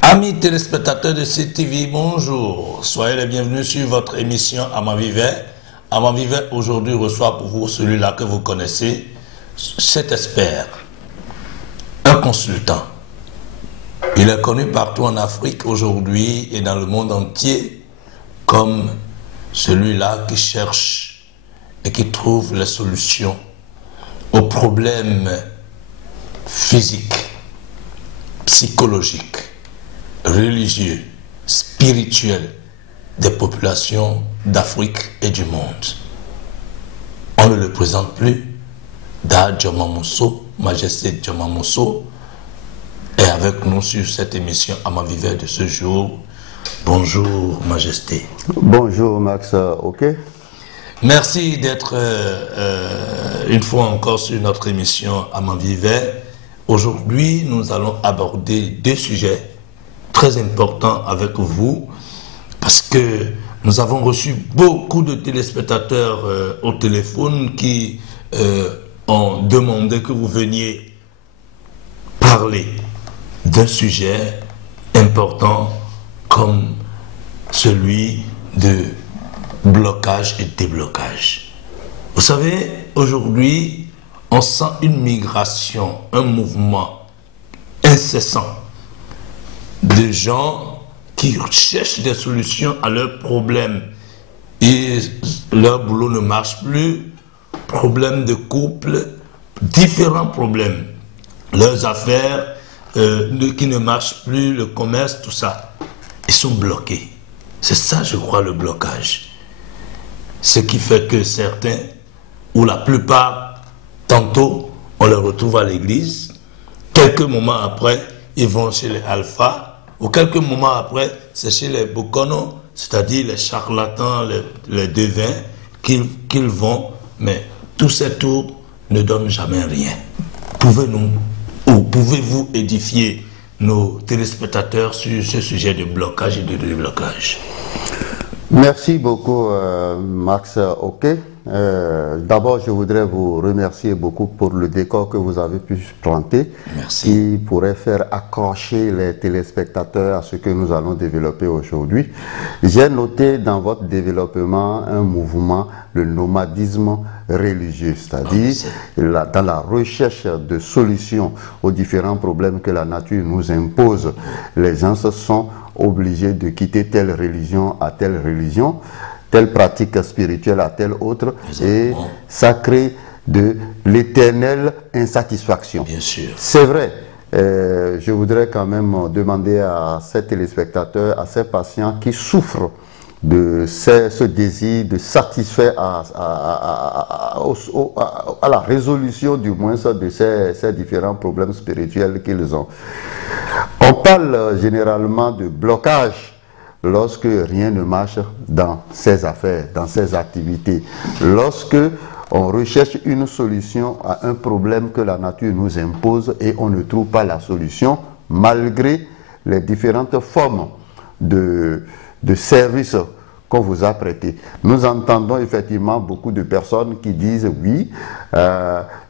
Amis téléspectateurs de CTV, bonjour. Soyez les bienvenus sur votre émission Amant Vivant. Amant Vivant aujourd'hui reçoit pour vous celui-là que vous connaissez, cet expert, un consultant. Il est connu partout en Afrique aujourd'hui et dans le monde entier comme celui-là qui cherche et qui trouve les solutions aux problèmes physiques, psychologiques, religieux, spirituels des populations d'Afrique et du monde. On ne le présente plus. Da Djamamoso, Majesté Djamamoso, est avec nous sur cette émission Amant Vivant de ce jour. Bonjour Majesté. Bonjour Max, ok. Merci d'être une fois encore sur notre émission Amant Vivant. Aujourd'hui, nous allons aborder deux sujets très importants avec vous parce que nous avons reçu beaucoup de téléspectateurs au téléphone qui ont demandé que vous veniez parler d'un sujet important comme celui de blocage et déblocage. Vous savez, aujourd'hui, on sent une migration, un mouvement incessant de gens qui cherchent des solutions à leurs problèmes. Et leur boulot ne marche plus, problèmes de couple, différents problèmes. Leurs affaires qui ne marchent plus, le commerce, tout ça. Ils sont bloqués. C'est ça, je crois, le blocage. Ce qui fait que certains, ou la plupart, tantôt, on les retrouve à l'église. Quelques moments après, ils vont chez les alphas. Ou quelques moments après, c'est chez les bokonos, c'est-à-dire les charlatans, les devins, qu'ils vont. Mais tous ces tours ne donnent jamais rien. Pouvez-vous édifier nos téléspectateurs sur ce sujet de blocage et de déblocage? Merci beaucoup Max, ok. D'abord, je voudrais vous remercier beaucoup pour le décor que vous avez pu planter. Merci. Qui pourrait faire accrocher les téléspectateurs à ce que nous allons développer aujourd'hui. J'ai noté dans votre développement un mouvement, le nomadisme religieux, c'est-à-dire dans la recherche de solutions aux différents problèmes que la nature nous impose. Les gens se sont obligés de quitter telle religion à telle religion, telle pratique spirituelle à telle autre, et ça crée de l'éternelle insatisfaction. Bien sûr. C'est vrai. Je voudrais quand même demander à ces téléspectateurs, à ces patients qui souffrent de ce désir de satisfaire à la résolution du moins de ces différents problèmes spirituels qu'ils ont. On parle généralement de blocage lorsque rien ne marche dans ses affaires, dans ses activités. Lorsque on recherche une solution à un problème que la nature nous impose et on ne trouve pas la solution, malgré les différentes formes de services qu'on vous a prêtés. Nous entendons effectivement beaucoup de personnes qui disent « oui,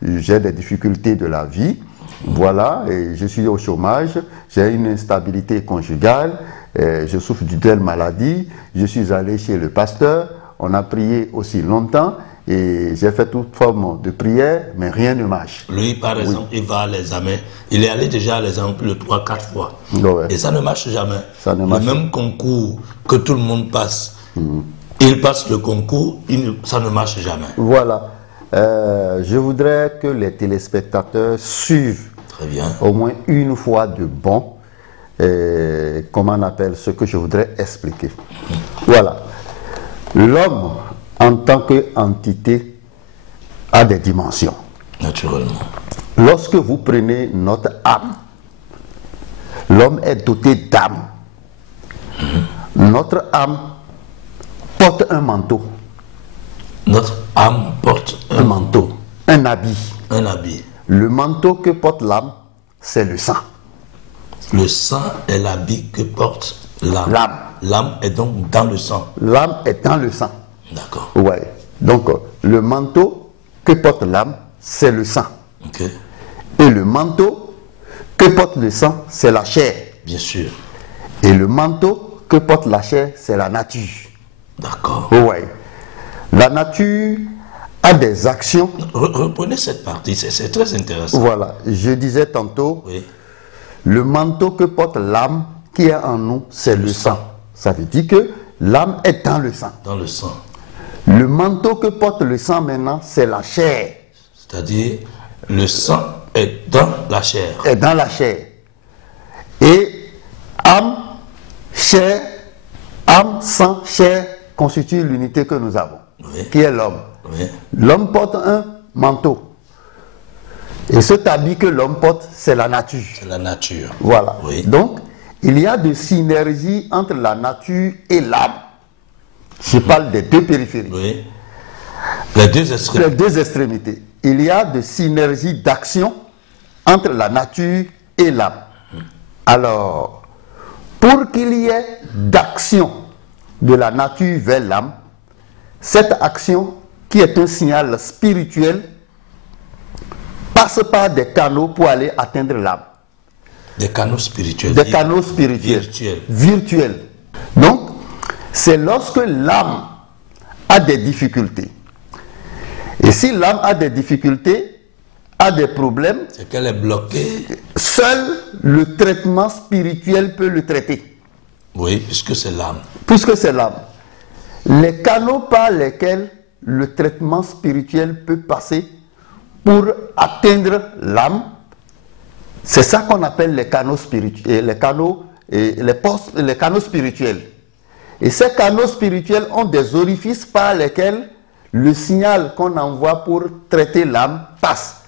j'ai des difficultés de la vie, voilà, et je suis au chômage, j'ai une instabilité conjugale, je souffre d'une telle maladie, je suis allé chez le pasteur, on a prié aussi longtemps, et j'ai fait toute forme de prière, mais rien ne marche. » Lui, par exemple, il va à l'examen. Il est allé déjà à l'examen plus de 3-4 fois. Ouais. Et ça ne marche jamais. Ça ne marche. Le même concours que tout le monde passe. Il passe le concours, ça ne marche jamais. Voilà. Je voudrais que les téléspectateurs suivent au moins une fois de bon, comment on appelle ce que je voudrais expliquer. Voilà. L'homme, en tant qu'entité, a des dimensions. Naturellement. Lorsque vous prenez notre âme, l'homme est doté d'âme. Notre âme porte un manteau. Notre âme porte un manteau, un habit. Un habit. Le manteau que porte l'âme, c'est le sang. Le sang est l'habit que porte l'âme. L'âme est donc dans le sang. L'âme est dans le sang. D'accord. Ouais. Donc, le manteau que porte l'âme, c'est le sang. Ok. Et le manteau que porte le sang, c'est la chair. Bien sûr. Et le manteau que porte la chair, c'est la nature. D'accord. Ouais. La nature a des actions. Reprenez cette partie, c'est très intéressant. Voilà. Je disais tantôt, Oui. le manteau que porte l'âme qui est en nous, c'est le sang. Ça veut dire que l'âme est dans le sang. Dans le sang. Le manteau que porte le sang maintenant, c'est la chair. C'est-à-dire, le sang est dans la chair. Est dans la chair. Et âme, chair, âme, sang, chair constituent l'unité que nous avons, Oui. qui est l'homme. Oui. L'homme porte un manteau. Et cet habit que l'homme porte, c'est la nature. C'est la nature. Voilà. Oui. Donc, il y a de synergie entre la nature et l'âme. Je parle des deux périphéries. Oui. Les deux extrêmes. Les deux extrémités. Il y a de synergie d'action entre la nature et l'âme. Alors, pour qu'il y ait d'action de la nature vers l'âme, cette action qui est un signal spirituel passe par des canaux pour aller atteindre l'âme. Des canaux spirituels. Des canaux spirituels. Virtuels. Virtuels. Donc, c'est lorsque l'âme a des difficultés. Et si l'âme a des difficultés, a des problèmes, C'est qu'elle est bloquée. seul le traitement spirituel peut le traiter. Oui, puisque c'est l'âme. Puisque c'est l'âme. Les canaux par lesquels le traitement spirituel peut passer pour atteindre l'âme, c'est ça qu'on appelle les canaux spirituels, les canaux spirituels. Et ces canaux spirituels ont des orifices par lesquels le signal qu'on envoie pour traiter l'âme passe.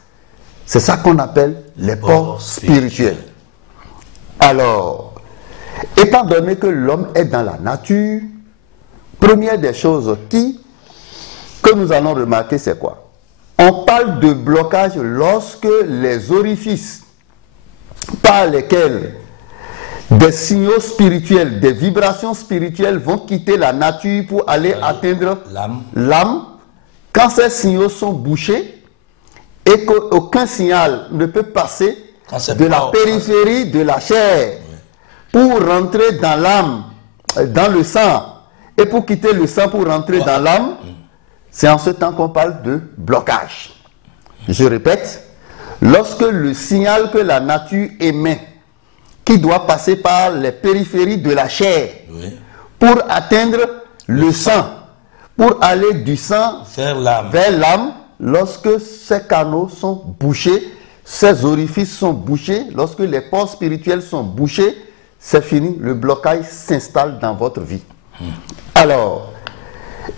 C'est ça qu'on appelle les ports spirituels. Alors, étant donné que l'homme est dans la nature, première des choses que nous allons remarquer, c'est quoi? On parle de blocage lorsque les orifices par lesquels des signaux spirituels, des vibrations spirituelles vont quitter la nature pour aller atteindre l'âme. Quand ces signaux sont bouchés et qu'aucun signal ne peut passer de la périphérie de la chair pour rentrer dans l'âme, dans le sang, et pour quitter le sang pour rentrer dans l'âme, c'est en ce temps qu'on parle de blocage. Je répète, lorsque le signal que la nature émet, qui doit passer par les périphéries de la chair, pour atteindre le sang, pour aller du sang vers l'âme, lorsque ces canaux sont bouchés, ces orifices sont bouchés, lorsque les ports spirituels sont bouchés, c'est fini, le blocage s'installe dans votre vie. Alors,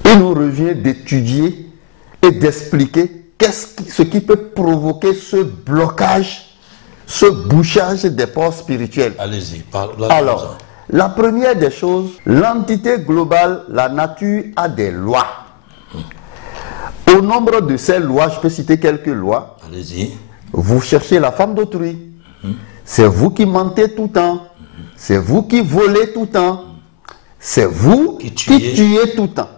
il nous revient d'étudier et d'expliquer ce qui peut provoquer ce blocage, ce bouchage des ports spirituels. Allez-y, parle. Alors, la première des choses, l'entité globale, la nature a des lois. Au nombre de ces lois, je peux citer quelques lois. Allez-y. Vous cherchez la femme d'autrui. C'est vous qui mentez tout le temps. C'est vous qui volez tout le temps. C'est vous qui tuez tout le temps.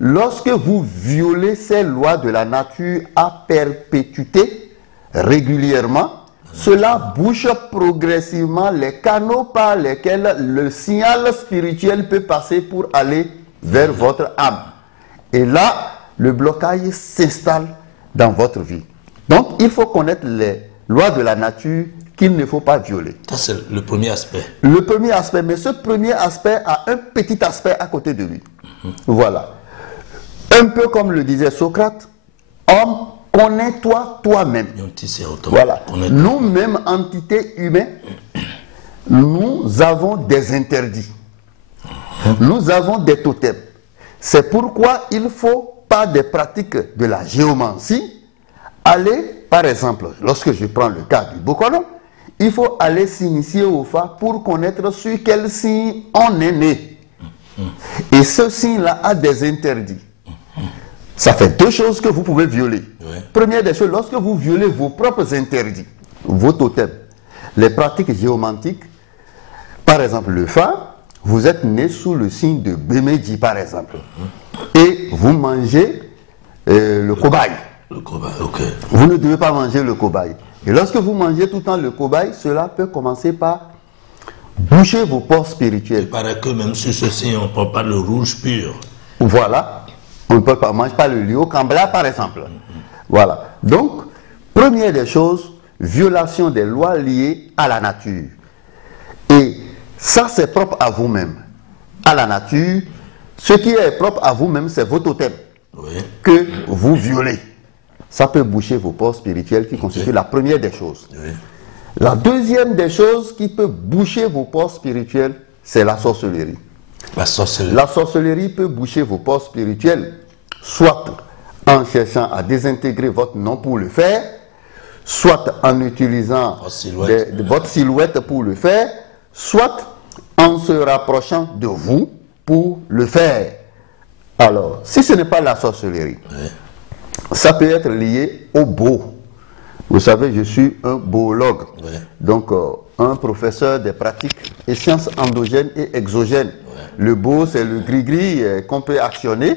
Lorsque vous violez ces lois de la nature à perpétuité, régulièrement, cela bouche progressivement les canaux par lesquels le signal spirituel peut passer pour aller vers votre âme. Et là, le blocage s'installe dans votre vie. Donc, il faut connaître les lois de la nature qu'il ne faut pas violer. Ça, c'est le premier aspect. Le premier aspect, mais ce premier aspect a un petit aspect à côté de lui. Voilà. Un peu comme le disait Socrate, homme, connais-toi toi-même. Voilà. Nous-mêmes, entités humaines, nous avons des interdits. Nous avons des totems. C'est pourquoi il ne faut pas des pratiques de la géomancie aller, par exemple, lorsque je prends le cas du Bokolo, il faut aller s'initier au Fa pour connaître sur quel signe on est né. Et ce signe-là a des interdits. Ça fait deux choses que vous pouvez violer. Première des choses, lorsque vous violez vos propres interdits, vos totems, les pratiques géomantiques, par exemple le Fa, vous êtes né sous le signe de Bemedji, par exemple, et vous mangez le cobaye. Le cobaye, ok. Vous ne devez pas manger le cobaye. Et lorsque vous mangez tout le temps le cobaye, cela peut commencer par boucher vos pores spirituels. Il paraît que même sur ceci, on ne prend pas le rouge pur. Voilà. On ne mange pas le liu cambla, par exemple. Voilà. Donc, première des choses, violation des lois liées à la nature. Et ça, c'est propre à vous-même. À la nature, ce qui est propre à vous-même, c'est vos totems que vous violez. Ça peut boucher vos pores spirituels qui constituent la première des choses. Oui. La deuxième des choses qui peut boucher vos pores spirituels, c'est la sorcellerie. La sorcellerie. La sorcellerie peut boucher vos pores spirituels, soit en cherchant à désintégrer votre nom pour le faire, soit en utilisant votre silhouette pour le faire, soit en se rapprochant de vous pour le faire. Alors, si ce n'est pas la sorcellerie, ça peut être lié au beau. Vous savez, je suis un boologue, donc un professeur des pratiques et sciences endogènes et exogènes. Le beau, c'est le gris-gris qu'on peut actionner.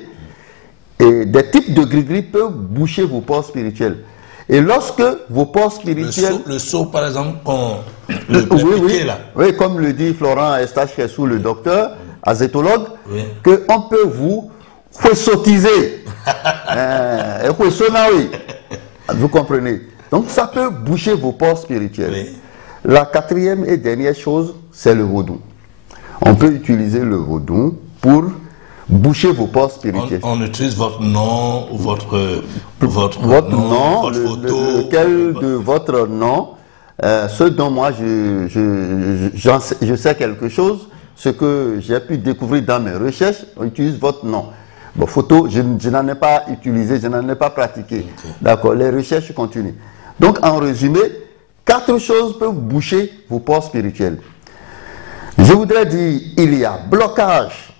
Et des types de gris-gris peuvent boucher vos pores spirituels. Et lorsque vos pores spirituels... Le seau, par exemple, le là. Oui, comme le dit Florent Estache-Kessou, le docteur, azétologue, qu'on peut vous sotiser. Vous comprenez? Donc ça peut boucher vos pores spirituels. Oui. La quatrième et dernière chose, c'est le vaudou. On peut utiliser le vaudou pour boucher vos pores spirituels. On utilise votre nom ou votre nom, votre photo. Lequel de votre nom, ce dont moi je sais quelque chose, ce que j'ai pu découvrir dans mes recherches, on utilise votre nom. Bon, photo, je n'en ai pas utilisé, je n'en ai pas pratiqué. Okay. D'accord, les recherches continuent. Donc, en résumé, 4 choses peuvent boucher vos pores spirituels. Je voudrais dire, il y a blocage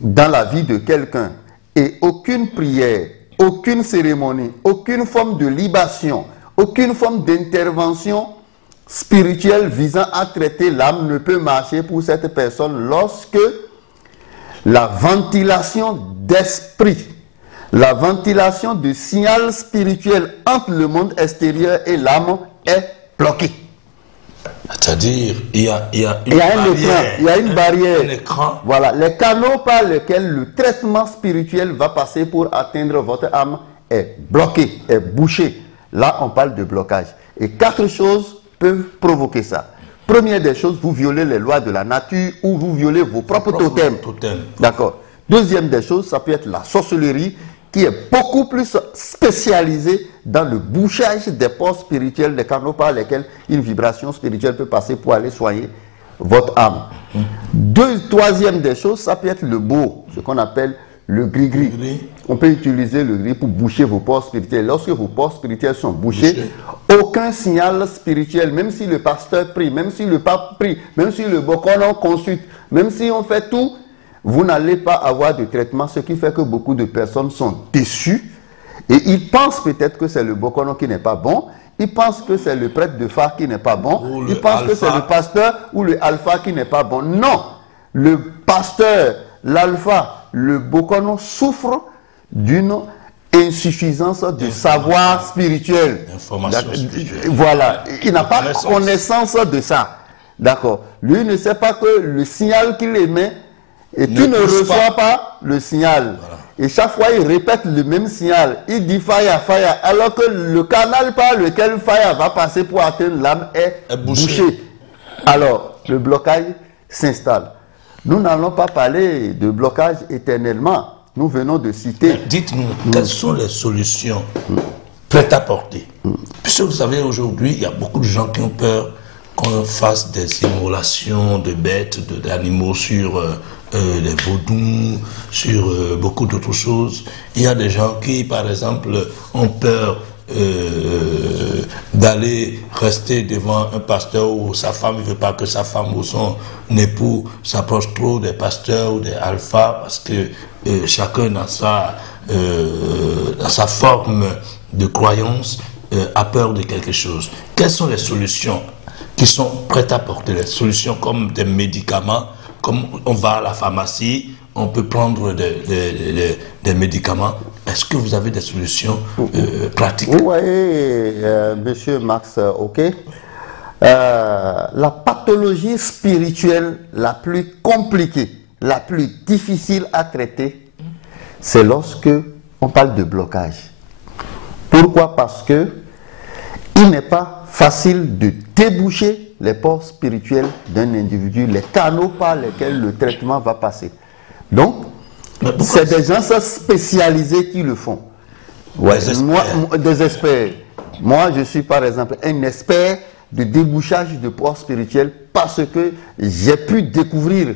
dans la vie de quelqu'un et aucune prière, aucune cérémonie, aucune forme de libation, aucune forme d'intervention spirituelle visant à traiter l'âme ne peut marcher pour cette personne lorsque la ventilation d'esprit, la ventilation de signal spirituel entre le monde extérieur et l'âme est bloquée. C'est-à-dire, il y a une barrière. Un écran. Voilà, les canaux par lesquels le traitement spirituel va passer pour atteindre votre âme est bloqué, est bouché. Là, on parle de blocage. Et 4 choses peuvent provoquer ça. Première des choses, vous violez les lois de la nature ou vous violez vos propres totems. D'accord. Deuxième des choses, ça peut être la sorcellerie qui est beaucoup plus spécialisée dans le bouchage des pores spirituels, des canaux par lesquels une vibration spirituelle peut passer pour aller soigner votre âme. Troisième des choses, ça peut être le beau, ce qu'on appelle le gris-gris. On peut utiliser le gris pour boucher vos pores spirituels. Lorsque vos pores spirituels sont bouchés, aucun signal spirituel, même si le pasteur prie, même si le pape prie, même si le bokono consulte, même si on fait tout, vous n'allez pas avoir de traitement, ce qui fait que beaucoup de personnes sont déçues et ils pensent peut-être que c'est le bokono qui n'est pas bon, ils pensent que c'est le prêtre de phare qui n'est pas bon, ils pensent que c'est le pasteur ou le alpha qui n'est pas bon. Non, le pasteur, l'alpha, le bokono souffre d'une insuffisance de savoir spirituel. Voilà, il n'a pas connaissance de ça. D'accord. Lui ne sait pas que le signal qu'il émet, et tu ne reçois pas le signal. Voilà. Et chaque fois, il répète le même signal. Il dit fire, fire, alors que le canal par lequel fire va passer pour atteindre l'âme est bouché. Alors, le blocage s'installe. Nous n'allons pas parler de blocage éternellement. Nous venons de citer... Dites-nous, quelles sont les solutions prêtes à porter? Puisque vous savez, aujourd'hui, il y a beaucoup de gens qui ont peur qu'on fasse des immolations de bêtes, d'animaux sur les vaudous, sur beaucoup d'autres choses. Il y a des gens qui, par exemple, ont peur d'aller rester devant un pasteur où sa femme ne veut pas que sa femme ou son époux s'approche trop des pasteurs ou des alphas parce que chacun a sa forme de croyance, a peur de quelque chose. Quelles sont les solutions qui sont prêtes à porter? Les solutions comme des médicaments, comme on va à la pharmacie, on peut prendre des médicaments. Est-ce que vous avez des solutions pratiques? Vous voyez, monsieur Max, ok, la pathologie spirituelle la plus compliquée, la plus difficile à traiter, c'est lorsque on parle de blocage. Pourquoi? Parce que il n'est pas facile de déboucher les ports spirituels d'un individu, les canaux par lesquels le traitement va passer. Donc, c'est des gens spécialisés qui le font. Ouais, des experts. Moi, je suis par exemple un expert de débouchage de ports spirituels parce que j'ai pu découvrir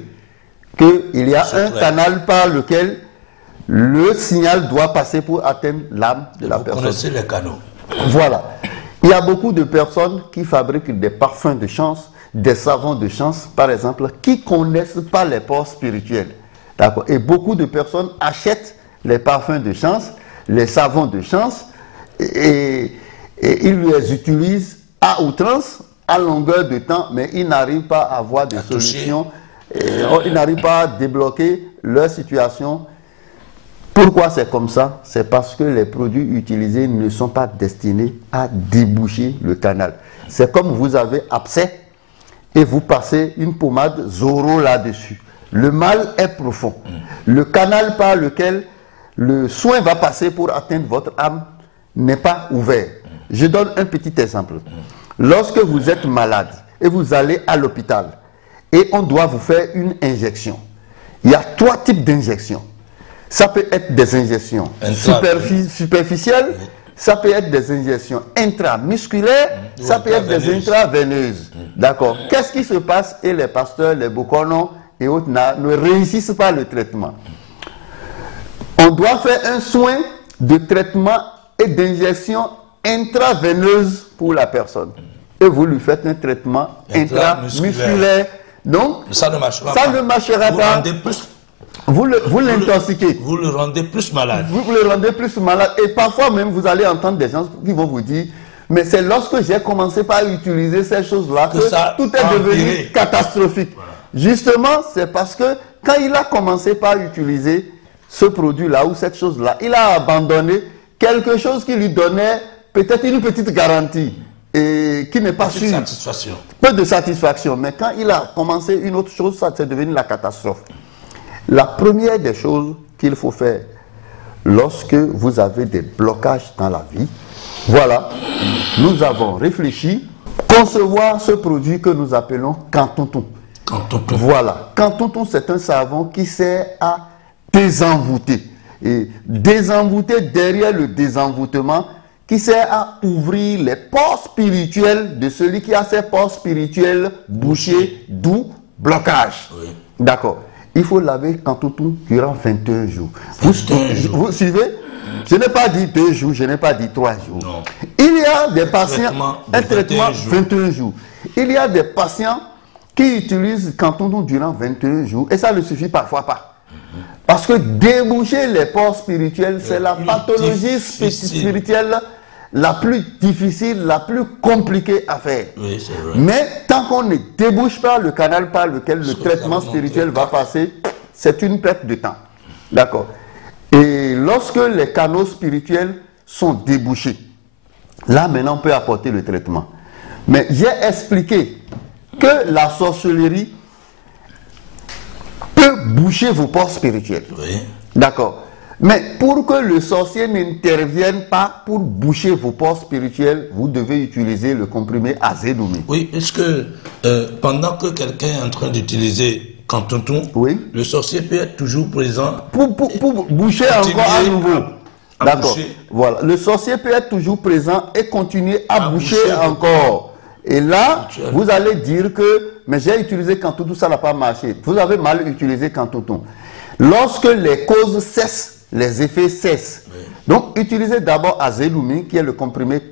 qu'il y a un canal par lequel le signal doit passer pour atteindre l'âme de la personne. Vous connaissez les canaux. Voilà. Il y a beaucoup de personnes qui fabriquent des parfums de chance, des savons de chance, par exemple, qui ne connaissent pas les ports spirituels. D'accord. Et beaucoup de personnes achètent les parfums de chance, les savons de chance, et ils les utilisent à outrance, à longueur de temps, mais ils n'arrivent pas à avoir de solution, ils n'arrivent pas à débloquer leur situation. Pourquoi c'est comme ça? C'est parce que les produits utilisés ne sont pas destinés à déboucher le canal. C'est comme vous avez abcès et vous passez une pommade Zorro là-dessus. Le mal est profond. Le canal par lequel le soin va passer pour atteindre votre âme n'est pas ouvert. Je donne un petit exemple. Lorsque vous êtes malade et vous allez à l'hôpital et on doit vous faire une injection, il y a 3 types d'injections. Ça peut être des injections superficielles, ça peut être des injections intramusculaires, ça peut être des intraveineuses. D'accord. Qu'est-ce qui se passe? Et les pasteurs, les bokonos et autres ne réussissent pas le traitement. On doit faire un soin de traitement et d'injection intraveineuse pour la personne. Et vous lui faites un traitement intramusculaire. Donc, ça ne marchera pas. Vous l'intoxiquez. Vous le rendez plus malade. Vous le rendez plus malade. Et parfois même, vous allez entendre des gens qui vont vous dire, mais c'est lorsque j'ai commencé par utiliser ces choses-là que tout est devenu catastrophique. Voilà. Justement, c'est parce que quand il a commencé par utiliser ce produit-là ou cette chose-là, il a abandonné quelque chose qui lui donnait peut-être une petite garantie et qui n'est pas sûr. Peu de satisfaction. Mais quand il a commencé une autre chose, ça c'est devenu la catastrophe. La première des choses qu'il faut faire lorsque vous avez des blocages dans la vie, voilà, nous avons réfléchi, concevoir ce produit que nous appelons Cantonton. Voilà, Cantonton, c'est un savon qui sert à désenvoûter. Et désenvoûter derrière le désenvoûtement, qui sert à ouvrir les ports spirituels de celui qui a ses ports spirituels bouchés, d'où blocage. Oui. D'accord. Il faut laver Cantonton durant 21 jours. Vous suivez? Je n'ai pas dit 2 jours, je n'ai pas dit 3 jours. Non. Il y a des patients, un traitement 21 jours. Il y a des patients qui utilisent Cantonton durant 21 jours et ça ne suffit parfois pas. Parce que déboucher les ports spirituels, c'est la pathologie spirituelle la plus difficile, la plus compliquée à faire. Oui, c'est vrai. Mais tant qu'on ne débouche pas le canal par lequel le traitement spirituel va passer, c'est une perte de temps. D'accord. Et lorsque les canaux spirituels sont débouchés, là maintenant on peut apporter le traitement. Mais j'ai expliqué que la sorcellerie peut boucher vos ports spirituels. Oui. D'accord. Mais pour que le sorcier n'intervienne pas pour boucher vos ports spirituels, vous devez utiliser le comprimé Azédoumi. Oui, est-ce que pendant que quelqu'un est en train d'utiliser Cantonton, oui, le sorcier peut être toujours présent pour boucher encore à nouveau. D'accord. Voilà. Le sorcier peut être toujours présent et continuer à boucher encore. Et là, vous allez dire que mais j'ai utilisé Cantonton, ça n'a pas marché. Vous avez mal utilisé Cantonton. Lorsque les causes cessent, les effets cessent. Oui. Donc, utilisez d'abord Azédoumi, qui est le comprimé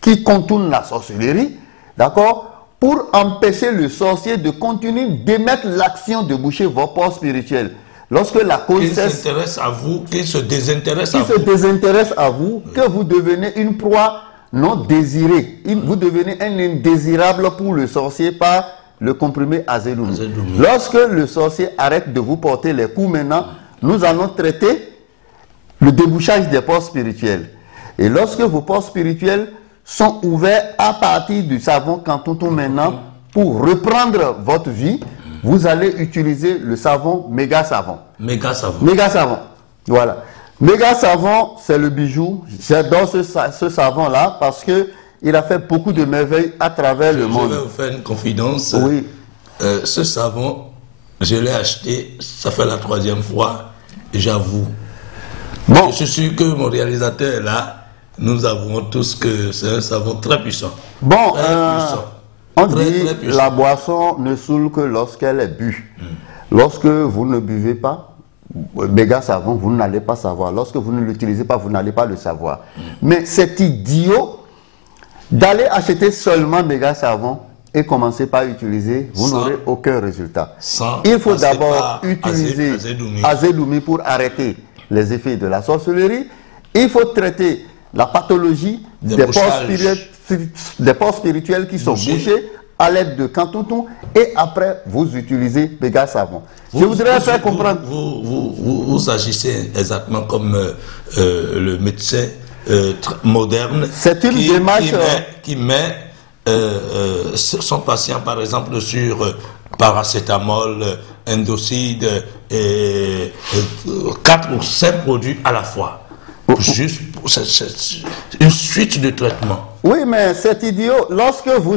qui contourne la sorcellerie, d'accord, pour empêcher le sorcier de continuer d'émettre l'action de boucher vos ports spirituels. Lorsque la cause cesse, s'intéresse à vous, qu'il se désintéresse à vous. Qu'il se désintéresse à vous, oui, que vous devenez une proie non désirée. Vous devenez un indésirable pour le sorcier par le comprimé Azédoumi. Lorsque le sorcier arrête de vous porter les coups maintenant, nous allons traiter le débouchage des ports spirituels. Et lorsque vos ports spirituels sont ouverts à partir du savon Kantuntu maintenant, pour reprendre votre vie, vous allez utiliser le savon méga savon. Méga savon. Méga savon. Voilà. Méga savon, c'est le bijou. J'adore ce savon-là parce qu'il a fait beaucoup de merveilles à travers le monde. Je vais vous faire une confidence. Oui. Ce savon, je l'ai acheté, ça fait la 3e fois, et j'avoue. Bon. Je suis sûr que mon réalisateur est là. Nous avons tous que c'est un savon très puissant. Bon, très puissant. On dit la boisson ne saoule que lorsqu'elle est bue. Lorsque vous ne buvez pas, méga savon, vous n'allez pas savoir. Lorsque vous ne l'utilisez pas, vous n'allez pas le savoir. Mais c'est idiot d'aller acheter seulement méga savon et commencer par utiliser, vous n'aurez aucun résultat. Il faut d'abord utiliser Azédoumi pour arrêter les effets de la sorcellerie. Il faut traiter la pathologie des ports spirituels qui sont bouchés à l'aide de Kantuntu et après vous utilisez méga savon. Je voudrais faire comprendre. Vous agissez exactement comme le médecin moderne. C'est une démarche qui met son patient par exemple sur paracétamol, indocide et 4 ou 5 produits à la fois. Juste une suite de traitements. Oui, mais c'est idiot. Lorsque vous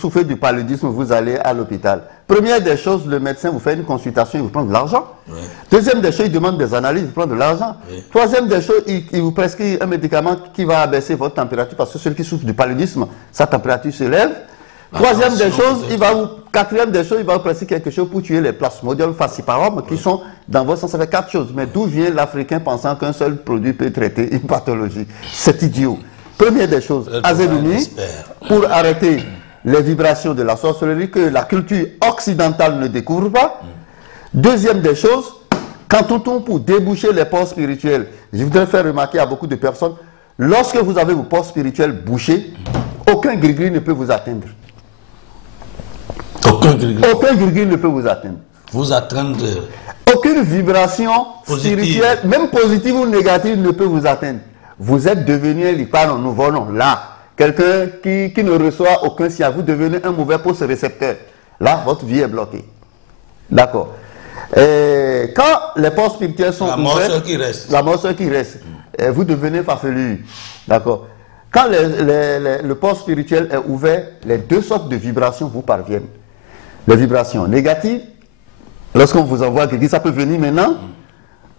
souffrez du paludisme, vous allez à l'hôpital. Première des choses, le médecin vous fait une consultation, il vous prend de l'argent. Oui. Deuxième des choses, il demande des analyses, il vous prend de l'argent. Oui. Troisième des choses, il vous prescrit un médicament qui va abaisser votre température parce que celui qui souffre du paludisme, sa température s'élève. Troisième des choses, quatrième des choses, il va vous prescrire quelque chose pour tuer les plasmodium falciparum qui sont dans votre sang. Ça fait 4 choses. Mais d'où vient l'Africain pensant qu'un seul produit peut traiter une pathologie? C'est idiot. Première des choses, Azédoumi, pour arrêter les vibrations de la sorcellerie que la culture occidentale ne découvre pas. Deuxième des choses, Kantuntu pour déboucher les ports spirituels. Je voudrais faire remarquer à beaucoup de personnes, lorsque vous avez vos ports spirituels bouchés, aucun gris-gris ne peut vous atteindre. Aucun gris-gris ne peut vous atteindre. Vous atteindre. Aucune vibration spirituelle, même positive ou négative, ne peut vous atteindre. Vous êtes devenu un lipanon, nous volons là. Quelqu'un qui ne reçoit aucun signal, vous devenez un mauvais poste récepteur. Là, votre vie est bloquée. D'accord. Quand les ports spirituels sont ouverts, la morsure qui reste, vous devenez farfelu. D'accord. Quand le port spirituel est ouvert, les 2 sortes de vibrations vous parviennent. Les vibrations négatives, lorsqu'on vous envoie quelque ça peut venir maintenant.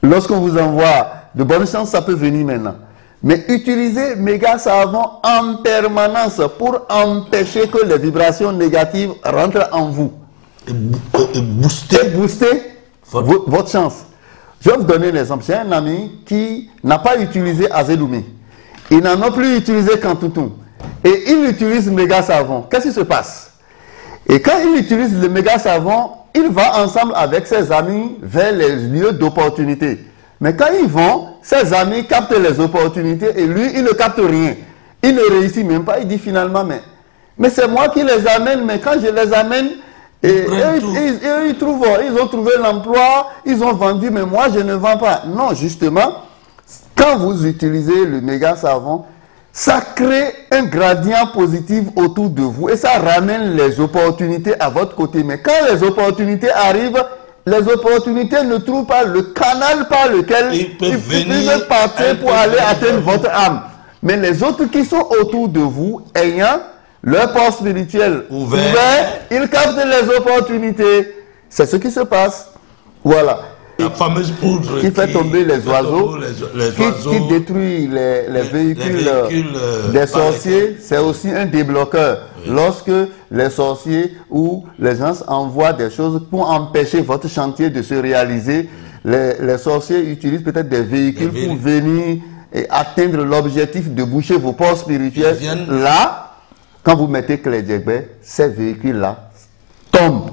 Lorsqu'on vous envoie de bonnes chances, ça peut venir maintenant. Mais utilisez méga savon en permanence pour empêcher que les vibrations négatives rentrent en vous. Et booster votre chance. Je vais vous donner un exemple. J'ai un ami qui n'a pas utilisé Azédoumi. Il n'en a plus utilisé Kantuntu. Et il utilise méga savon. Qu'est-ce qui se passe? Et quand il utilise le méga savon, il va ensemble avec ses amis vers les lieux d'opportunité. Mais quand ils vont, ses amis captent les opportunités et lui, il ne capte rien. Il ne réussit même pas. Il dit finalement, mais c'est moi qui les amène. Mais quand je les amène, ils ont trouvé l'emploi, ils ont vendu, mais moi, je ne vends pas. Non, justement, quand vous utilisez le méga savon, ça crée un gradient positif autour de vous et ça ramène les opportunités à votre côté. Mais quand les opportunités arrivent, les opportunités ne trouvent pas le canal par lequel ils peuvent partir pour aller atteindre votre âme. Mais les autres qui sont autour de vous, ayant leur port spirituel ouvert, ils captent les opportunités. C'est ce qui se passe. Voilà. La fameuse poudre qui fait tomber les oiseaux, qui détruit les véhicules des sorciers, c'est aussi un débloqueur. Oui. Lorsque les sorciers ou les gens envoient des choses pour empêcher votre chantier de se réaliser, les sorciers utilisent peut-être des véhicules pour venir et atteindre l'objectif de boucher vos ports spirituels. Là, quand vous mettez Clé Djegbe, ces véhicules-là tombent.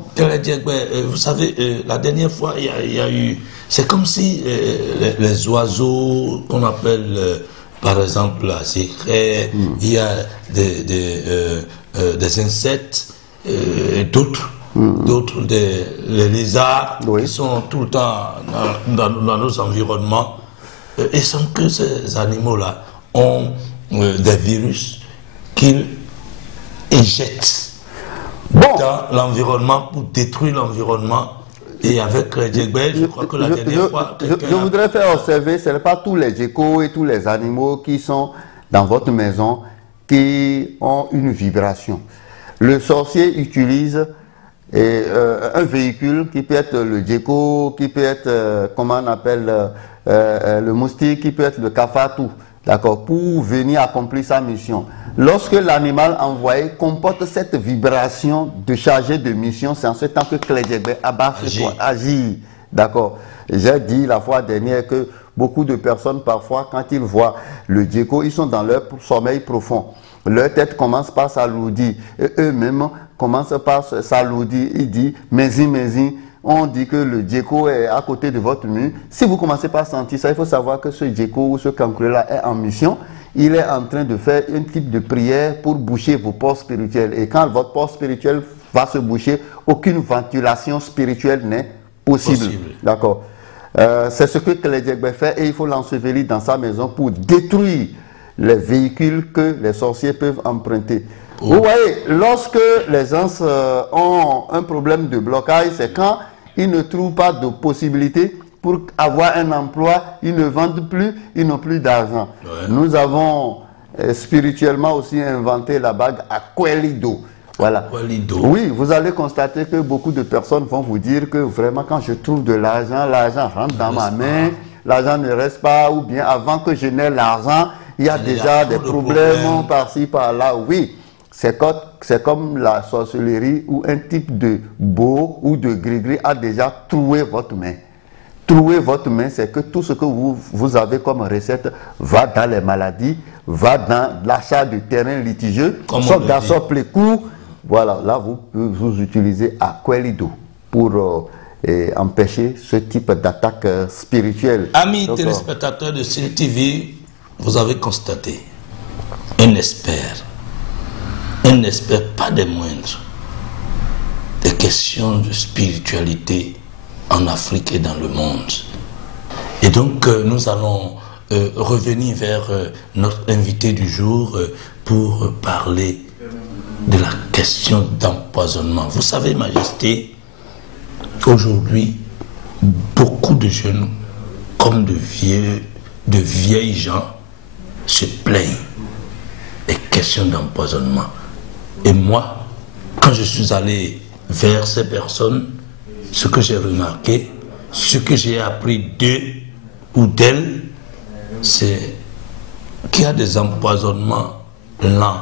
Vous savez, la dernière fois, il y a eu... C'est comme si les oiseaux qu'on appelle, par exemple, la secret, il y a des insectes, d'autres, les lézards, qui sont tout le temps dans nos environnements. et sans que ces animaux-là ont des virus qu'ils éjettent dans l'environnement pour détruire l'environnement. Et avec les djekbé, je crois que la dernière fois... Je voudrais faire observer, ce n'est pas tous les geckos et tous les animaux qui sont dans votre maison qui ont une vibration. Le sorcier utilise un véhicule qui peut être le gecko, qui peut être, comment on appelle, le moustique, qui peut être le cafatou, d'accord, pour venir accomplir sa mission. Lorsque l'animal envoyé comporte cette vibration de chargé de mission, c'est en ce temps que Kledjekbe agit. D'accord. J'ai dit la fois dernière que beaucoup de personnes, parfois, quand ils voient le gecko, ils sont dans leur sommeil profond. Leur tête commence par s'alourdir. Et eux-mêmes commencent par s'alourdir. Ils disent, mais on dit que le gecko est à côté de votre mur. Si vous commencez par sentir ça, il faut savoir que ce gecko ou ce cancre-là est en mission. Il est en train de faire un type de prière pour boucher vos portes spirituelles. Et quand votre porte spirituelle va se boucher, aucune ventilation spirituelle n'est possible. D'accord. C'est ce que Kledjekbe fait et il faut l'ensevelir dans sa maison pour détruire les véhicules que les sorciers peuvent emprunter. Vous voyez, lorsque les gens ont un problème de blocage, c'est quand ils ne trouvent pas de possibilité pour avoir un emploi, ils ne vendent plus, ils n'ont plus d'argent. Ouais. Nous avons spirituellement aussi inventé la bague Aquelido. Voilà. Oui, vous allez constater que beaucoup de personnes vont vous dire que vraiment quand je trouve de l'argent, l'argent rentre dans ma main, l'argent ne reste pas, ou bien avant que je n'ai l'argent, il y a déjà des problèmes par-ci, par-là. Oui, c'est comme la sorcellerie où un type de beau ou de gris-gris a déjà troué votre main. Trouer votre main, c'est que tout ce que vous avez comme recette va dans les maladies, va dans l'achat de terrains litigieux, sauf garçon plécourt. Voilà, là vous utilisez Aquelido pour empêcher ce type d'attaque spirituelle. Amis téléspectateurs de Syl TV, vous avez constaté un expert pas des moindres, des questions de spiritualité en Afrique et dans le monde. Et donc nous allons revenir vers notre invité du jour pour parler de la question d'empoisonnement. Vous savez, Majesté, aujourd'hui, beaucoup de jeunes comme de vieilles gens se plaignent des questions d'empoisonnement. Et moi, quand je suis allé vers ces personnes, ce que j'ai remarqué, ce que j'ai appris d'eux ou d'elles, c'est qu'il y a des empoisonnements lents.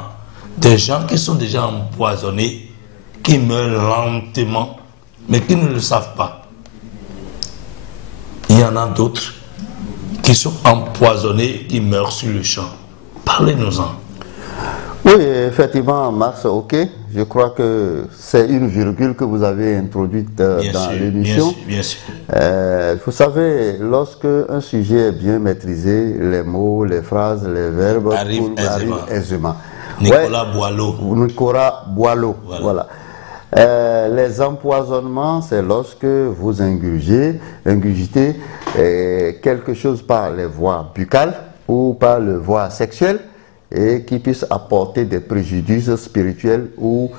Des gens qui sont déjà empoisonnés, qui meurent lentement, mais qui ne le savent pas. Il y en a d'autres qui sont empoisonnés, qui meurent sur le champ. Parlez-nous-en. Oui, effectivement, Max, ok. Je crois que c'est une virgule que vous avez introduite dans l'émission. Bien sûr. Vous savez, lorsque un sujet est bien maîtrisé, les mots, les phrases, les verbes arrivent aisément. Nicolas Boileau. Nicolas Boileau, voilà. Les empoisonnements, c'est lorsque vous ingurgitez quelque chose par les voies buccales ou par les voies sexuelles et qui puisse apporter des préjudices spirituels ou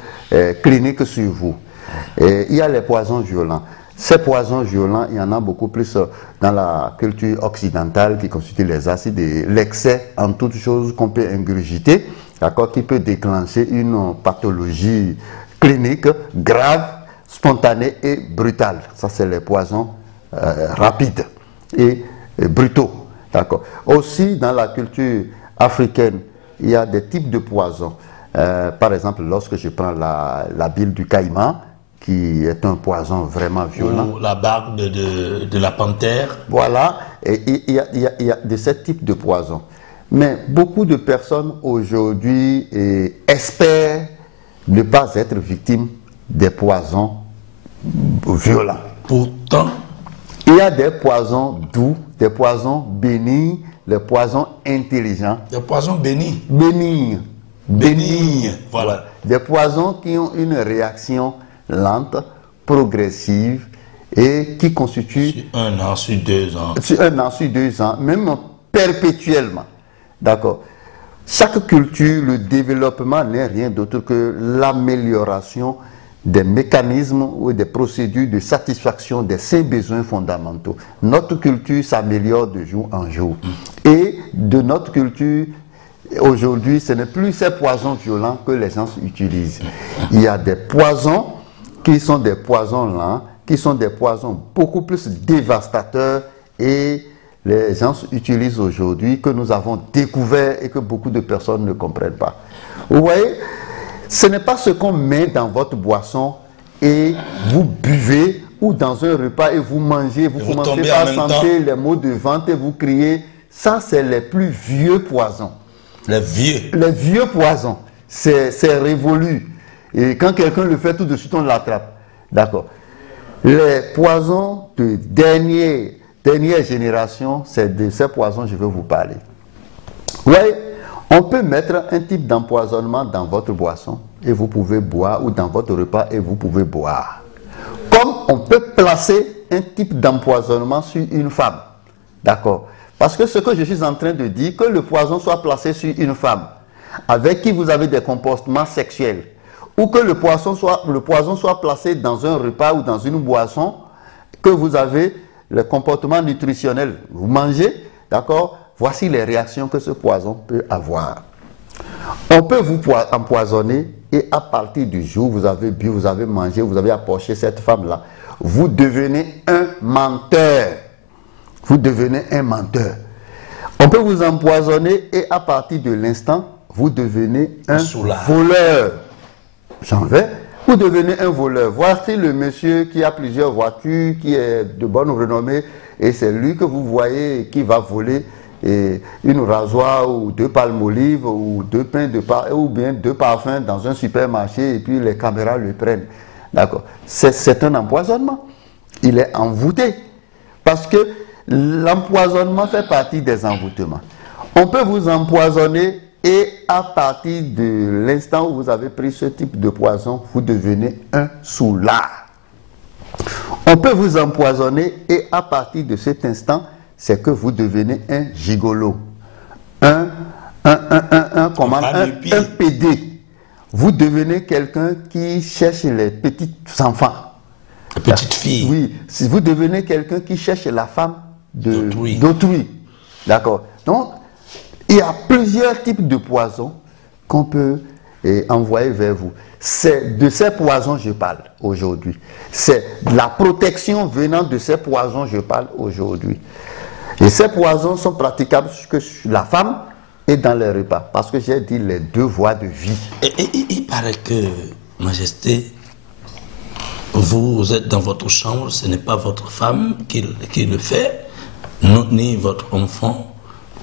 cliniques sur vous. Et il y a les poisons violents. Ces poisons violents, il y en a beaucoup plus dans la culture occidentale qui constitue les acides et l'excès en toutes choses qu'on peut ingurgiter, d'accord, qui peut déclencher une pathologie clinique grave, spontanée et brutale. Ça, c'est les poisons rapides et brutaux. D'accord. Aussi, dans la culture africaine, il y a des types de poisons. Par exemple, lorsque je prends la bile du caïman, qui est un poison vraiment violent. Ou la barbe de la panthère. Voilà, et il y a de ce type de poison. Mais beaucoup de personnes aujourd'hui espèrent ne pas être victimes des poisons violents. Pourtant, il y a des poisons doux, des poisons bénignes, des poisons intelligents. Des poisons bénis. Bénignes. Voilà. Des poisons qui ont une réaction lente, progressive et qui constitue... Sur 1 an, sur 2 ans. Sur 1 an, sur 2 ans, même perpétuellement. D'accord. Chaque culture, le développement n'est rien d'autre que l'amélioration des mécanismes ou des procédures de satisfaction de ses besoins fondamentaux. Notre culture s'améliore de jour en jour. Et de notre culture, aujourd'hui, ce n'est plus ces poisons violents que les gens utilisent. Il y a des poisons qui sont des poisons lents, qui sont des poisons beaucoup plus dévastateurs et les gens utilisent aujourd'hui, que nous avons découvert et que beaucoup de personnes ne comprennent pas. Vous voyez, ce n'est pas ce qu'on met dans votre boisson et vous buvez, ou dans un repas et vous mangez, vous commencez par sentir les mots de vente et vous criez. Ça, c'est les plus vieux poisons. Les vieux. Les vieux poisons. C'est révolu. Et quand quelqu'un le fait, tout de suite, on l'attrape. D'accord. Les poisons de dernière génération, c'est de ces poisons que je veux vous parler. Oui, on peut mettre un type d'empoisonnement dans votre boisson et vous pouvez boire, ou dans votre repas et vous pouvez boire. Comme on peut placer un type d'empoisonnement sur une femme. D'accord. Parce que ce que je suis en train de dire, que le poison soit placé sur une femme avec qui vous avez des comportements sexuels, ou que le poison soit placé dans un repas ou dans une boisson, que vous avez le comportement nutritionnel, vous mangez, d'accord, voici les réactions que ce poison peut avoir. On peut vous empoisonner et à partir du jour où vous avez bu, vous avez mangé, vous avez approché cette femme-là, vous devenez un menteur. Vous devenez un menteur. On peut vous empoisonner et à partir de l'instant, vous devenez un voleur. J'en vais. Vous devenez un voleur. Voici le monsieur qui a plusieurs voitures, qui est de bonne renommée, et c'est lui que vous voyez qui va voler une rasoir ou 2 palmolives ou 2 pains de ou bien 2 parfums dans un supermarché et puis les caméras le prennent. D'accord. C'est un empoisonnement. Il est envoûté. Parce que l'empoisonnement fait partie des envoûtements. On peut vous empoisonner et à partir de l'instant où vous avez pris ce type de poison, vous devenez un soulard. On peut vous empoisonner et à partir de cet instant, c'est que vous devenez un gigolo, un PD. Vous devenez quelqu'un qui cherche les petits enfants. Les petites filles. Oui, si vous devenez quelqu'un qui cherche la femme d'autrui. D'accord. Donc, il y a plusieurs types de poisons qu'on peut envoyer vers vous. C'est de ces poisons que je parle aujourd'hui. C'est la protection venant de ces poisons que je parle aujourd'hui. Et ces poisons sont praticables que sur la femme et dans les repas. Parce que j'ai dit les 2 voies de vie. Et il paraît que, Majesté, vous êtes dans votre chambre, ce n'est pas votre femme qui le fait, ni votre enfant.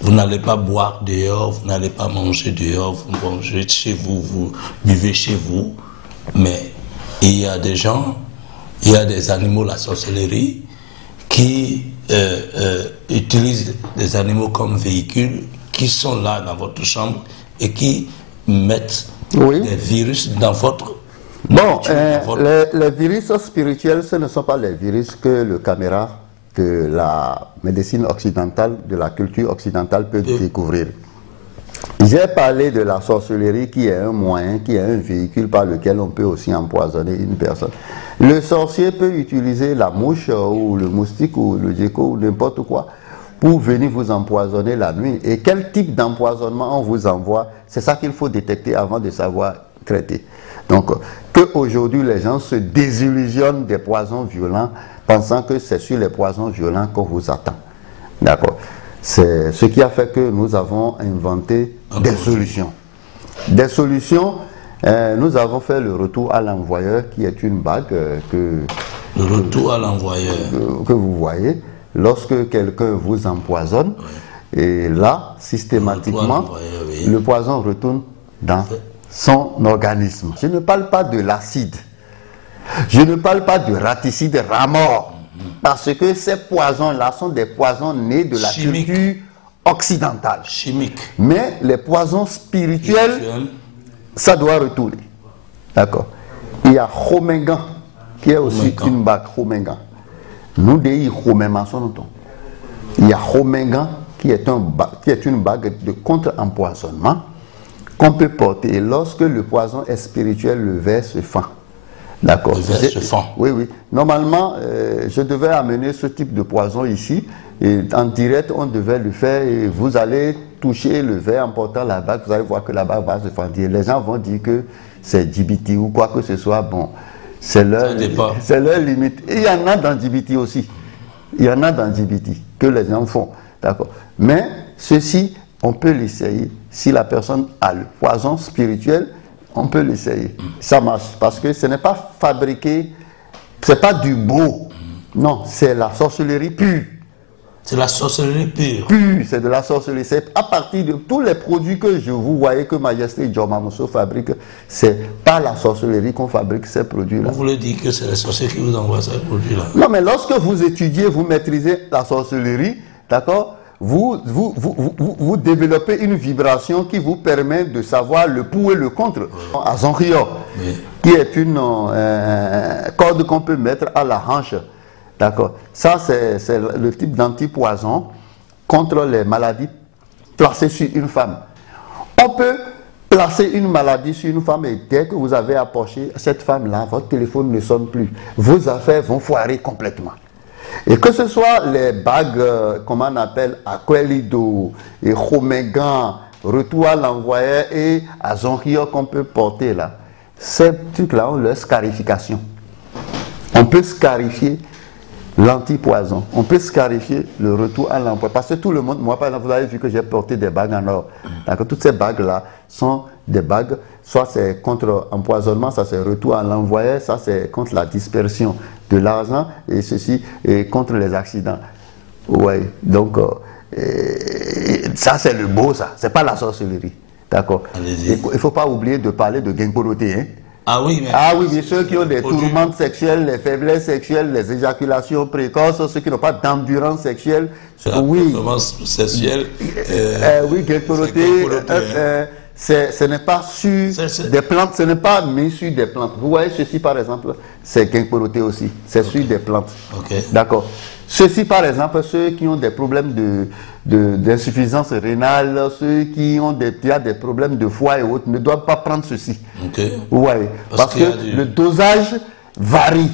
Vous n'allez pas boire dehors, vous n'allez pas manger dehors, vous mangez chez vous, vous buvez chez vous. Mais il y a des gens, il y a des animaux, la sorcellerie, qui utilisent des animaux comme véhicules, qui sont là dans votre chambre et qui mettent des virus dans votre... Bon, les virus spirituels, ce ne sont pas les virus que le caméra de la médecine occidentale, de la culture occidentale peut découvrir. J'ai parlé de la sorcellerie qui est un moyen, qui est un véhicule par lequel on peut aussi empoisonner une personne. Le sorcier peut utiliser la mouche ou le moustique ou le gecko ou n'importe quoi pour venir vous empoisonner la nuit. Et quel type d'empoisonnement on vous envoie, c'est ça qu'il faut détecter avant de savoir traiter. Donc, qu'aujourd'hui les gens se désillusionnent des poisons violents, pensant que c'est sur les poisons violents qu'on vous attend. D'accord. C'est ce qui a fait que nous avons inventé des solutions. Des solutions, nous avons fait le retour à l'envoyeur, qui est une bague que... Le retour à l'envoyeur. Que vous voyez, lorsque quelqu'un vous empoisonne, et là, systématiquement, le poison retourne dans son organisme. Je ne parle pas de l'acide. Je ne parle pas de raticide ramor, parce que ces poisons-là sont des poisons nés de la culture occidentale. Chimique. Mais les poisons spirituels, ça doit retourner. D'accord. Il y a Khomengan, qui est aussi une bague Khomengan. Nous des Romémaçons. Il y a Romégan qui est une bague de contre-empoisonnement qu'on peut porter. Et lorsque le poison est spirituel, le verre se fend. D'accord. Le verre se fend. Oui, oui. Normalement, je devais amener ce type de poison ici. Et en direct, on devait le faire. Et vous allez toucher le verre en portant la bague. Vous allez voir que la bague va se fendre. Les gens vont dire que c'est Djibouti ou quoi que ce soit. Bon, c'est leur limite. Et il y en a dans Djibouti aussi. Il y en a dans Djibouti que les gens font. D'accord. Mais ceci, on peut l'essayer. Si la personne a le poison spirituel, on peut l'essayer. Ça marche. Parce que ce n'est pas fabriqué, ce n'est pas du beau. Non, c'est la sorcellerie pure. C'est la sorcellerie pure. Pure, c'est de la sorcellerie. C'est à partir de tous les produits que je vous voyez que Majesté Joma Musso fabrique, c'est pas la sorcellerie qu'on fabrique ces produits-là. Vous voulez dire que c'est les sorciers qui vous envoient ces produits-là? Non, mais lorsque vous étudiez, vous maîtrisez la sorcellerie, d'accord, vous développez une vibration qui vous permet de savoir le pour et le contre. À Zonrio, qui est une corde qu'on peut mettre à la hanche. D'accord. Ça, c'est le type d'antipoison contre les maladies placées sur une femme. On peut placer une maladie sur une femme et dès que vous avez approché cette femme-là, votre téléphone ne sonne plus. Vos affaires vont foirer complètement. Et que ce soit les bagues, comment on appelle, Aquelido, et Romégan, retour à l'envoyeur et à Zonrio qu'on peut porter là, ces trucs-là ont leur scarification. On peut scarifier l'antipoison. On peut scarifier le retour à l'emploi. Parce que tout le monde, moi par exemple, vous avez vu que j'ai porté des bagues en or. Donc, toutes ces bagues-là sont des bagues, soit c'est contre empoisonnement, ça c'est retour à l'envoyeur, ça c'est contre la dispersion de l'argent, et ceci est contre les accidents. Oui, donc ça c'est le beau, ça. C'est pas la sorcellerie. D'accord. Il ne faut pas oublier de parler de Genkoroté, hein. Ah oui, mais... Ah oui, mais ceux qui ont des tourmentes sexuelles, les faiblesses sexuelles, les éjaculations précoces, ceux qui n'ont pas d'endurance sexuelle. Oui. Performance sexuelle. Oui, Genkoroté, ce n'est pas sur des plantes, ce n'est pas mis sur des plantes. Vous voyez ceci par exemple, c'est Genkoroté aussi, c'est sur des plantes. D'accord. Ceci par exemple, ceux qui ont des problèmes d'insuffisance rénale, ceux qui ont des problèmes de foie et autres, ne doivent pas prendre ceci. Vous voyez, parce que le dosage varie.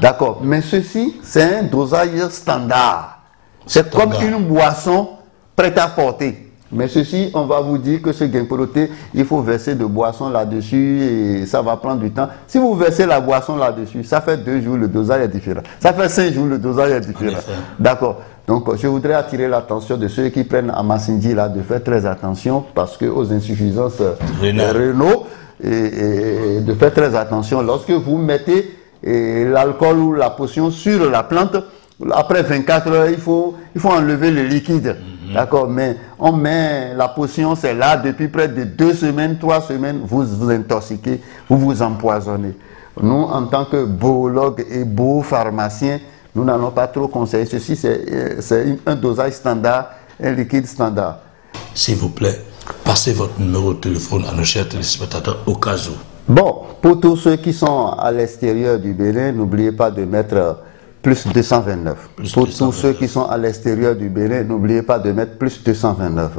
D'accord. Mais ceci, c'est un dosage standard. C'est comme une boisson prête à porter. Mais ceci, on va vous dire que ce Genkoroté, il faut verser de boisson là-dessus et ça va prendre du temps. Si vous versez la boisson là-dessus, ça fait 2 jours, le dosage est différent. Ça fait 5 jours, le dosage est différent. D'accord. Donc, je voudrais attirer l'attention de ceux qui prennent Amasindi là, de faire très attention parce que aux insuffisances rénales et de faire très attention. Lorsque vous mettez l'alcool ou la potion sur la plante, après 24 heures, il faut enlever le liquide. D'accord, mais on met la potion, c'est là depuis près de 2 semaines, 3 semaines, vous vous intoxiquez, vous vous empoisonnez. Nous, en tant que boologues et pharmaciens, nous n'allons pas trop conseiller. Ceci, c'est un dosage standard, un liquide standard. S'il vous plaît, passez votre numéro de téléphone à nos chers téléspectateurs au cas où. Bon, pour tous ceux qui sont à l'extérieur du Bénin, n'oubliez pas de mettre plus 229. Pour tous ceux qui sont à l'extérieur du Bénin, n'oubliez pas de mettre plus 229.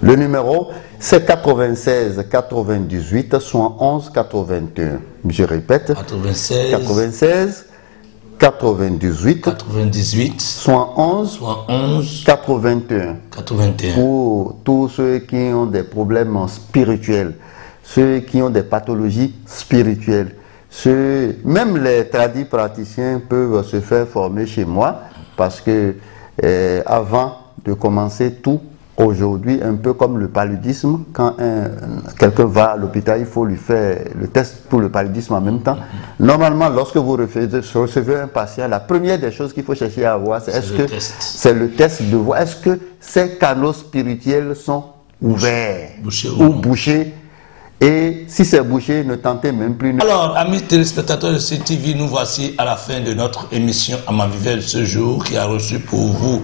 Le numéro, c'est 96 98 71 81. Je répète. 96 98 71 81. Pour tous ceux qui ont des problèmes spirituels, ceux qui ont des pathologies spirituelles. Même les tradis praticiens peuvent se faire former chez moi parce que avant de commencer tout, aujourd'hui, un peu comme le paludisme, quand quelqu'un va à l'hôpital, il faut lui faire le test pour le paludisme en même temps. Normalement, lorsque vous recevez un patient, la première des choses qu'il faut chercher à voir, c'est le test de voir est-ce que ces canaux spirituels sont ouverts ou bouchés. Et si c'est bouché, ne tentez même plus. Alors, amis téléspectateurs de CTV, nous voici à la fin de notre émission Amavivelle ce jour qui a reçu pour vous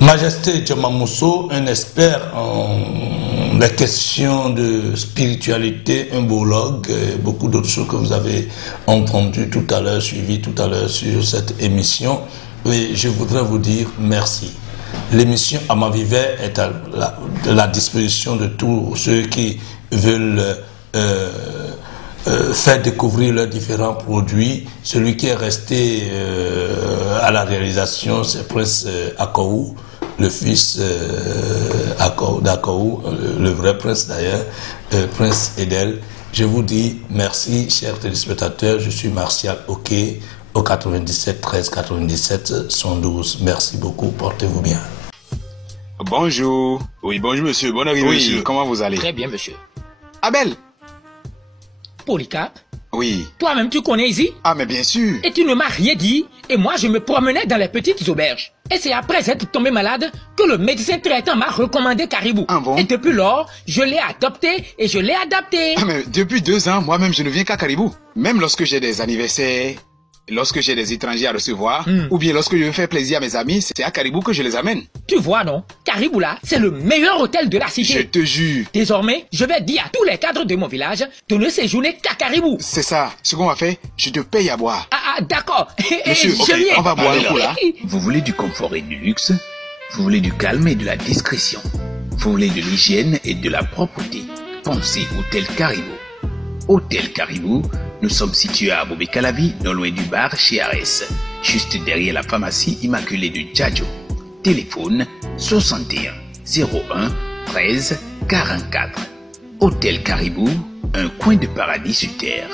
Majesté Joma Musso, un expert en les questions de spiritualité, un bologue, beaucoup d'autres choses que vous avez entendues tout à l'heure, suivies tout à l'heure sur cette émission. Et je voudrais vous dire merci. L'émission Ama Vivait est à la disposition de tous ceux qui veulent faire découvrir leurs différents produits. Celui qui est resté à la réalisation, c'est Prince Akou, le fils d'Akou, le vrai prince d'ailleurs, Prince Edel. Je vous dis merci, chers téléspectateurs. Je suis Martial Oké, au 97 13 97 112. Merci beaucoup, portez-vous bien. Bonjour. Oui, bonjour monsieur, bonne arrivée monsieur. Comment vous allez? Très bien, monsieur. Abel. Polycarpe, Oui. toi-même tu connais ici? Ah mais bien sûr. Et tu ne m'as rien dit, et moi je me promenais dans les petites auberges. Et c'est après être tombé malade que le médecin traitant m'a recommandé Caribou. Ah bon? Et depuis lors, je l'ai adopté et je l'ai adapté. Ah mais depuis 2 ans, moi-même je ne viens qu'à Caribou. Même lorsque j'ai des anniversaires, lorsque j'ai des étrangers à recevoir, ou bien lorsque je veux faire plaisir à mes amis, c'est à Caribou que je les amène. Tu vois non, Caribou là, c'est le meilleur hôtel de la cité. Je te jure. Désormais, je vais dire à tous les cadres de mon village de ne séjourner qu'à Caribou. C'est ça. Ce qu'on va faire, je te paye à boire. Ah, d'accord. Monsieur, Je ok, viens. on va boire un coup là. Vous voulez du confort et du luxe? Vous voulez du calme et de la discrétion? Vous voulez de l'hygiène et de la propreté? Pensez Hôtel Caribou. Hôtel Caribou, nous sommes situés à Bobé-Calavi, non loin du bar chez Arès, juste derrière la pharmacie immaculée de Djadjo. Téléphone 61 01 13 44. Hôtel Caribou, un coin de paradis sur terre.